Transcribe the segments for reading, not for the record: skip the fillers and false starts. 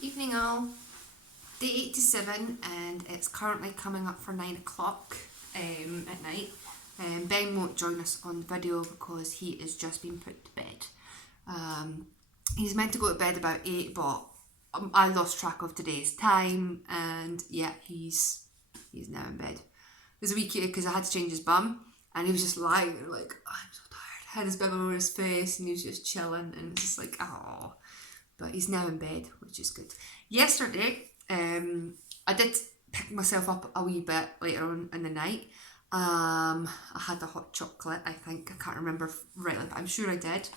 Evening all, day 87 and it's currently coming up for 9 o'clock at night. Ben won't join us on the video because he is just being put to bed. He's meant to go to bed about 8 but I lost track of today's time and yeah, he's now in bed. It was a wee cutie because I had to change his bum and he was just lying there like, oh, I'm so tired. Had his bum over his face and he was just chilling and it's just like, oh. But he's now in bed, which is good. Yesterday, I did pick myself up a wee bit later on in the night. I had a hot chocolate, I think. I can't remember rightly, but I'm sure I did.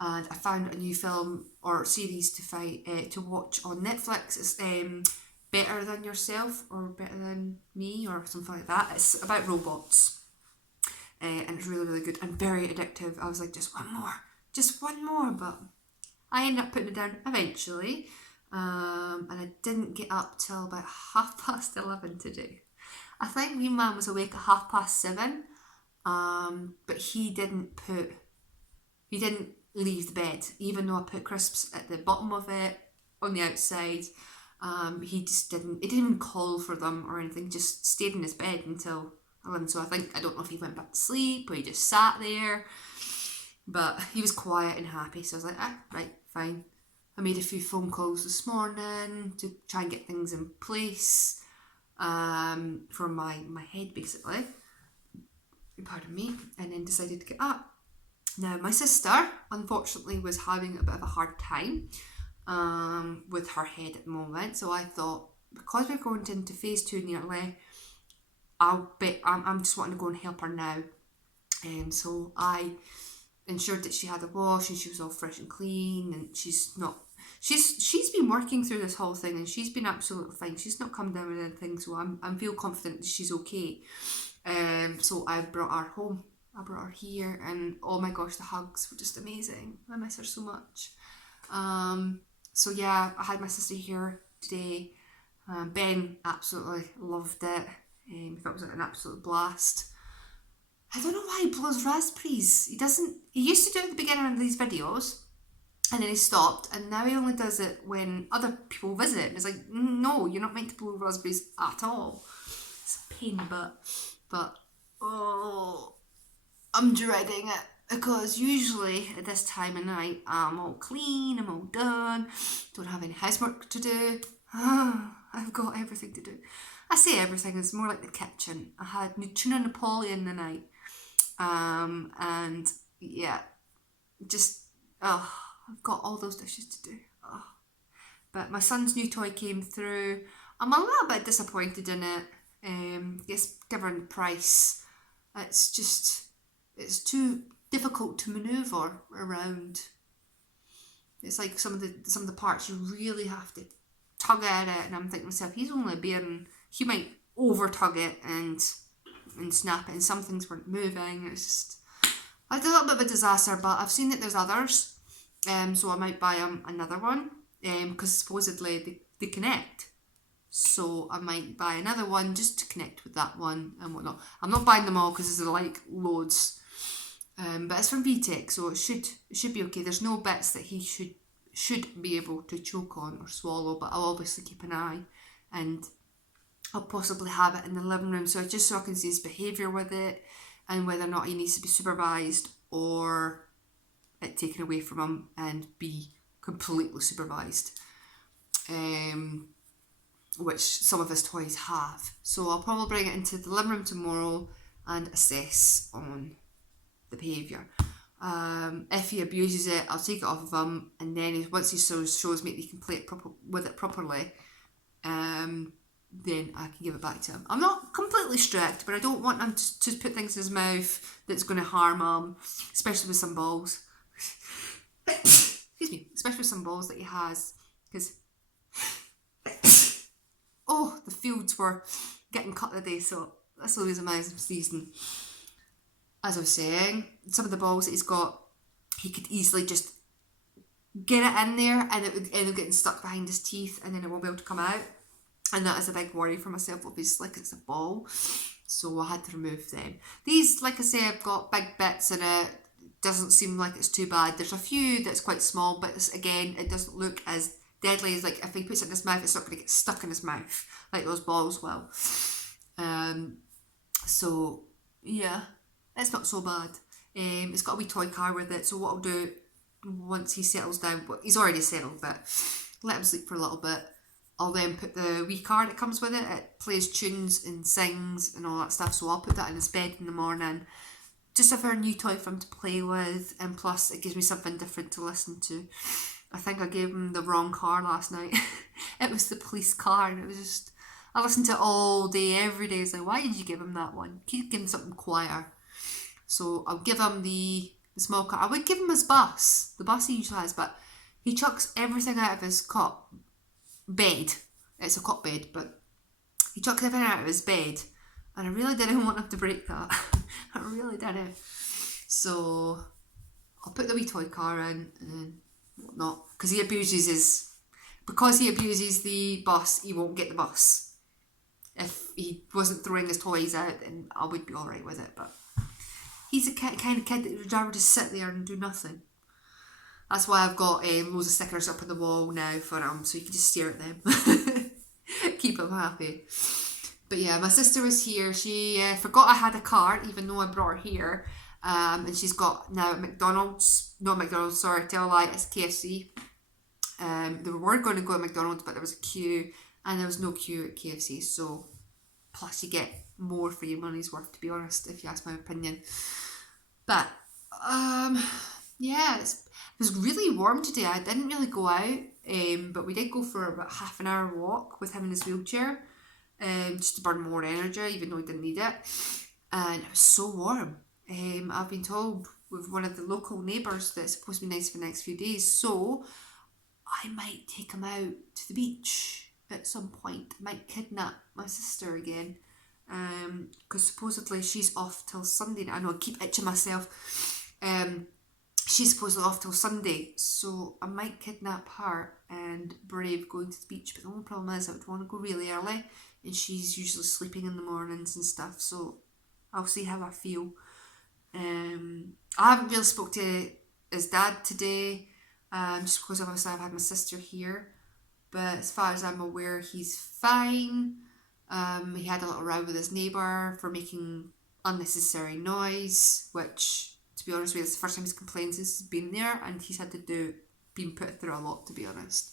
And I found a new film or series to watch on Netflix. It's Better Than Yourself or Better Than Me or something like that. It's about robots. And it's really, really good and very addictive. I was like, just one more, but I ended up putting it down eventually, and I didn't get up till about 11:30 today. I think my mum was awake at 7:30, but he didn't leave the bed, even though I put crisps at the bottom of it on the outside. He didn't even call for them or anything, just stayed in his bed until 11. So I don't know if he went back to sleep or he just sat there. But he was quiet and happy, so I was like, right, fine. I made a few phone calls this morning to try and get things in place for my head, basically. Pardon me. And then decided to get up. Now, my sister, unfortunately, was having a bit of a hard time with her head at the moment. So I thought, because we're going into phase 2 nearly, I'm just wanting to go and help her now. So I ensured that she had a wash and she was all fresh and clean, and she's been working through this whole thing and she's been absolutely fine. She's not come down with anything, so I'm feel confident that she's okay. So I brought her home. I brought her here, and oh my gosh, the hugs were just amazing. I miss her so much. So yeah, I had my sister here today. Ben absolutely loved it. He thought it was an absolute blast. I don't know why he blows raspberries. He used to do it at the beginning of these videos and then he stopped, and now he only does it when other people visit. It's like, no, you're not meant to blow raspberries at all. It's a pain in the butt. But, oh, I'm dreading it because usually at this time of night I'm all clean, I'm all done, don't have any housework to do. I've got everything to do. I say everything, it's more like the kitchen. I had tuna Napoleon the night. And yeah, I've got all those dishes to do. But my son's new toy came through. I'm a little bit disappointed in it. It's given the price. It's too difficult to manoeuvre around. It's like some of the parts you really have to tug at it, and I'm thinking to myself, he might over tug it and snap it, and some things weren't moving. It's just a little bit of a disaster, but I've seen that there's others, so I might buy another one, because supposedly they connect, so I might buy another one just to connect with that one and whatnot. I'm not buying them all because there's like loads, but it's from VTech, so it should be okay. There's no bits that he should be able to choke on or swallow, but I'll obviously keep an eye, and I'll possibly have it in the living room so I can see his behaviour with it and whether or not he needs to be supervised or it taken away from him and be completely supervised, which some of his toys have. So I'll probably bring it into the living room tomorrow and assess on the behaviour. If he abuses it, I'll take it off of him, and then once he shows me that he can play it with it properly, then I can give it back to him. I'm not completely strict, but I don't want him to put things in his mouth that's going to harm him, especially with some balls. Excuse me, especially with some balls that he has, because the fields were getting cut today, so that's the reason why I'm sneezing. As I was saying, some of the balls that he's got, he could easily just get it in there and it would end up getting stuck behind his teeth and then it won't be able to come out. And that is a big worry for myself, obviously, because it's a ball. So I had to remove them. These, like I say, I've got big bits in it. Doesn't seem like it's too bad. There's a few that's quite small, but again, it doesn't look as deadly is like if he puts it in his mouth, it's not going to get stuck in his mouth like those balls will. So yeah, it's not so bad. It's got a wee toy car with it, so what I'll do once he settles down, but he's already settled, but let him sleep for a little bit. I'll then put the wee car that comes with it. It plays tunes and sings and all that stuff, so I'll put that in his bed in the morning. Just have a new toy for him to play with, and plus it gives me something different to listen to. I think I gave him the wrong car last night. It was the police car, and it was just, I listened to it all day, every day. It's like, why did you give him that one? Keep giving something quieter. So I'll give him the small car. I would give him his bus, the bus he usually has, but he chucks everything out of his cot bed. It's a cot bed, but he chucks everything out of his bed, and I really didn't want him to break that. I really didn't. So I'll put the wee toy car in and whatnot, because he abuses the bus. He won't get the bus. If he wasn't throwing his toys out, then I would be alright with it, but he's the kind of kid that would rather just sit there and do nothing. That's why I've got loads of stickers up on the wall now for him, so you can just stare at them. Keep him happy. But yeah, my sister was here. She forgot I had a car, even though I brought her here. And she's got now at McDonald's. Not McDonald's, sorry, tell a lie, it's KFC. They were going to go to McDonald's, but there was a queue, and there was no queue at KFC. So, plus you get more for your money's worth, to be honest, if you ask my opinion. But, yeah, it was really warm today. I didn't really go out, but we did go for about half an hour walk with him in his wheelchair, just to burn more energy, even though he didn't need it. And it was so warm. I've been told with one of the local neighbours that it's supposed to be nice for the next few days, so I might take him out to the beach at some point. I might kidnap my sister again, because supposedly she's off till Sunday. I know I keep itching myself. She's supposedly off till Sunday, so I might kidnap her and brave going to the beach. But the only problem is I would want to go really early, and she's usually sleeping in the mornings and stuff, so I'll see how I feel. I haven't really spoke to his dad today, just because obviously I've had my sister here, but as far as I'm aware, he's fine. He had a little row with his neighbour for making unnecessary noise, which, to be honest with you, it's the first time he's complained since he's been there, and he's had to been put through a lot, to be honest.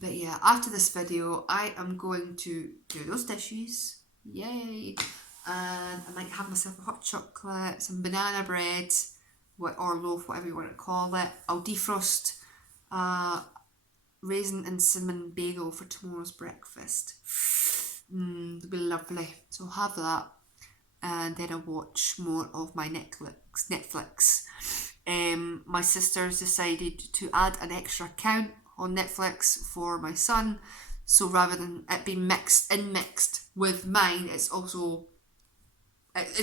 But yeah, after this video, I am going to do those dishes. Yay! And I might have myself a hot chocolate, some banana bread, or loaf, whatever you want to call it. I'll defrost raisin and cinnamon bagel for tomorrow's breakfast. It'll be lovely. So I'll have that, and then I'll watch more of my Netflix. My sister's decided to add an extra account on Netflix for my son, so rather than it being mixed with mine, it's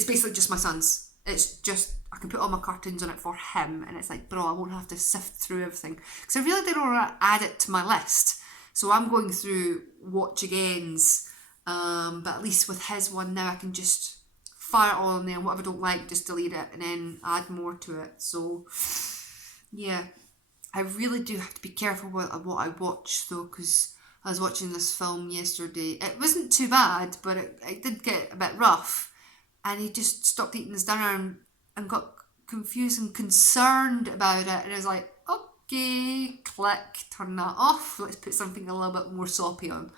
basically just my son's. It's just, I can put all my cartoons on it for him, and it's like, bro, I won't have to sift through everything, because I really didn't want to add it to my list. So I'm going through watch agains, but at least with his one now, I can just fire it all in there, and whatever I don't like, just delete it and then add more to it. So yeah, I really do have to be careful what I watch though, because I was watching this film yesterday. It wasn't too bad, but it did get a bit rough. And he just stopped eating his dinner and got confused and concerned about it. And I was like, okay, click, turn that off. Let's put something a little bit more soppy on.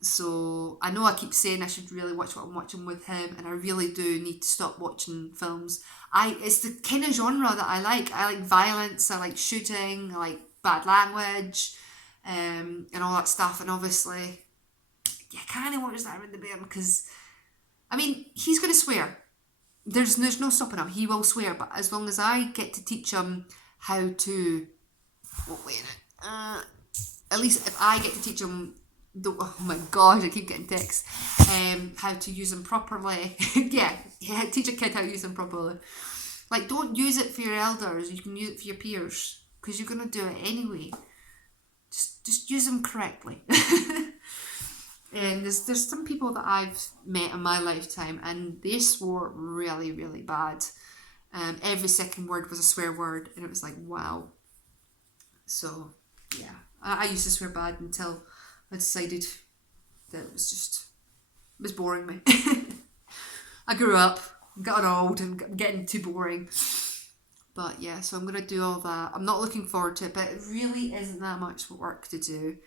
So I know I keep saying I should really watch what I'm watching with him, and I really do need to stop watching films. It's the kind of genre that I like. I like violence, I like shooting, I like bad language, and all that stuff. And obviously, you can't watch that around the bear, because I mean, he's going to swear. There's no stopping him. He will swear, but as long as I get to teach him how to... Oh, wait a minute. At least if I get to teach him... Oh my gosh, I keep getting texts. How to use them properly. yeah, teach a kid how to use them properly. Like, don't use it for your elders. You can use it for your peers, because you're going to do it anyway. Just use them correctly. And there's some people that I've met in my lifetime, and they swore really, really bad. Every second word was a swear word, and it was like, wow. So yeah, I used to swear bad until I decided that it was boring me. I grew up, got old, and getting too boring. But yeah, so I'm gonna do all that. I'm not looking forward to it, but it really isn't that much work to do.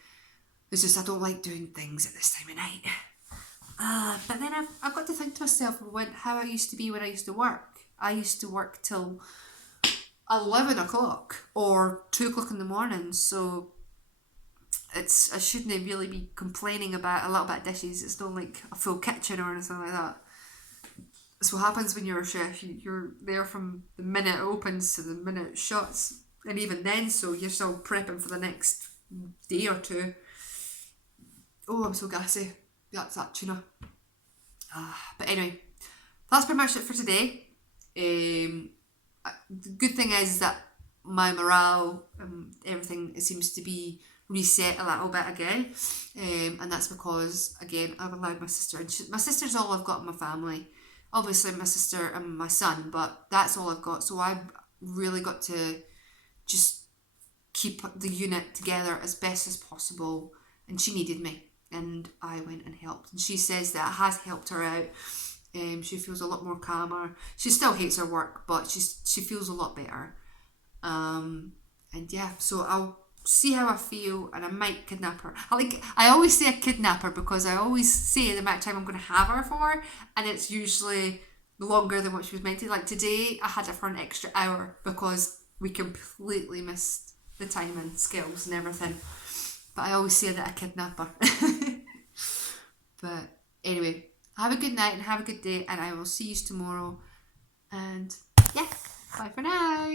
It's just I don't like doing things at this time of night. But then I've got to think to myself how I used to be when I used to work. I used to work till 11 o'clock or 2 o'clock in the morning, so I shouldn't really be complaining about a little bit of dishes. It's not like a full kitchen or anything like that. That's what happens when you're a chef. You're there from the minute it opens to the minute it shuts, and even then, so you're still prepping for the next day or two. Oh, I'm so gassy. That's that tuna. But anyway, that's pretty much it for today. The good thing is that my morale and everything, it seems to be reset a little bit again, and that's because again I've allowed my sister, and my sister's all I've got in my family. Obviously, my sister and my son, but that's all I've got. So I've really got to just keep the unit together as best as possible. And she needed me, and I went and helped. And she says that it has helped her out. She feels a lot more calmer. She still hates her work, but she feels a lot better. And yeah, so I'll see how I feel, and I might kidnap her. I always say a kidnapper because I always say the amount of time I'm going to have her for, and it's usually longer than what she was meant to. Like today, I had her for an extra hour because we completely missed the time and skills and everything. But I always say that I kidnap her. But anyway, have a good night and have a good day, and I will see you tomorrow. And yeah, bye for now.